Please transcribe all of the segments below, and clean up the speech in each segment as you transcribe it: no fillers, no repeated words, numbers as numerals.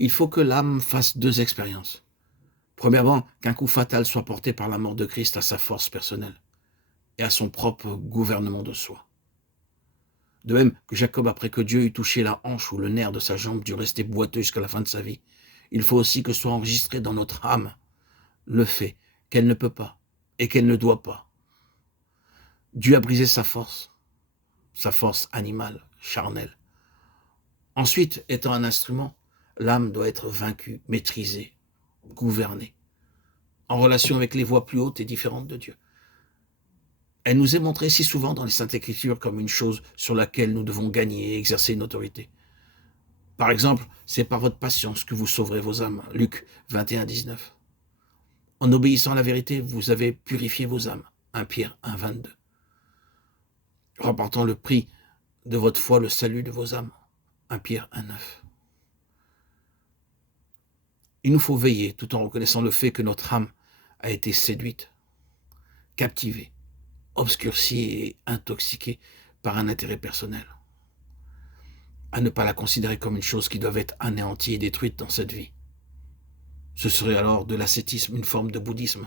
il faut que l'âme fasse deux expériences. Premièrement, qu'un coup fatal soit porté par la mort de Christ à sa force personnelle et à son propre gouvernement de soi. De même que Jacob, après que Dieu eut touché la hanche ou le nerf de sa jambe, dut rester boiteux jusqu'à la fin de sa vie, il faut aussi que soit enregistré dans notre âme le fait qu'elle ne peut pas et qu'elle ne doit pas. Dieu a brisé sa force animale, charnelle. Ensuite, étant un instrument, l'âme doit être vaincue, maîtrisée, gouvernée, en relation avec les voies plus hautes et différentes de Dieu. Elle nous est montrée si souvent dans les Saintes Écritures comme une chose sur laquelle nous devons gagner et exercer une autorité. Par exemple, c'est par votre patience que vous sauverez vos âmes. Luc 21, 19. En obéissant à la vérité, vous avez purifié vos âmes. 1 Pierre 1, 22. Remportant le prix de votre foi, le salut de vos âmes. 1 Pierre 1, 9. Il nous faut veiller tout en reconnaissant le fait que notre âme a été séduite, captivée, obscurcie et intoxiquée par un intérêt personnel. À ne pas la considérer comme une chose qui doit être anéantie et détruite dans cette vie. Ce serait alors de l'ascétisme, une forme de bouddhisme.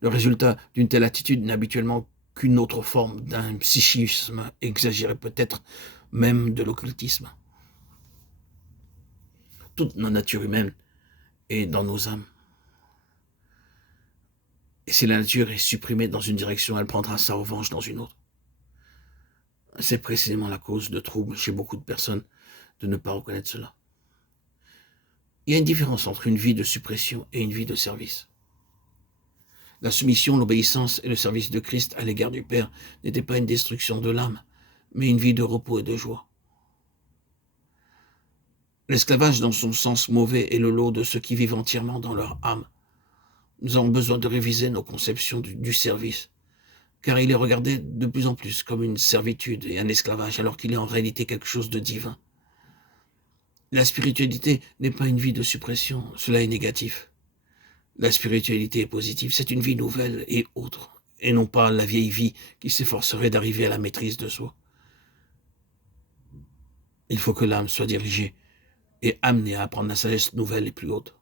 Le résultat d'une telle attitude n'est habituellement qu'une autre forme d'un psychisme exagéré, peut-être même de l'occultisme. Toute notre nature humaine est dans nos âmes. Et si la nature est supprimée dans une direction, elle prendra sa revanche dans une autre. C'est précisément la cause de troubles chez beaucoup de personnes de ne pas reconnaître cela. Il y a une différence entre une vie de suppression et une vie de service. La soumission, l'obéissance et le service de Christ à l'égard du Père n'étaient pas une destruction de l'âme, mais une vie de repos et de joie. L'esclavage dans son sens mauvais est le lot de ceux qui vivent entièrement dans leur âme. Nous avons besoin de réviser nos conceptions du service, car il est regardé de plus en plus comme une servitude et un esclavage, alors qu'il est en réalité quelque chose de divin. La spiritualité n'est pas une vie de suppression, cela est négatif. La spiritualité est positive, c'est une vie nouvelle et autre, et non pas la vieille vie qui s'efforcerait d'arriver à la maîtrise de soi. Il faut que l'âme soit dirigée et amenée à apprendre la sagesse nouvelle et plus haute.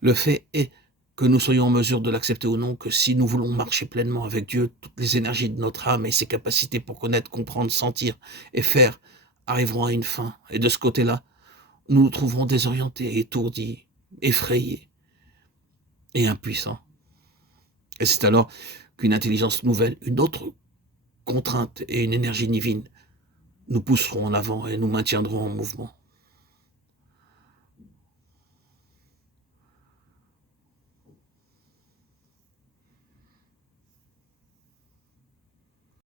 Le fait est que nous soyons en mesure de l'accepter ou non, que si nous voulons marcher pleinement avec Dieu, toutes les énergies de notre âme et ses capacités pour connaître, comprendre, sentir et faire arriveront à une fin. Et de ce côté-là, nous nous trouverons désorientés, étourdis, effrayés et impuissants. Et c'est alors qu'une intelligence nouvelle, une autre contrainte et une énergie divine nous pousseront en avant et nous maintiendront en mouvement.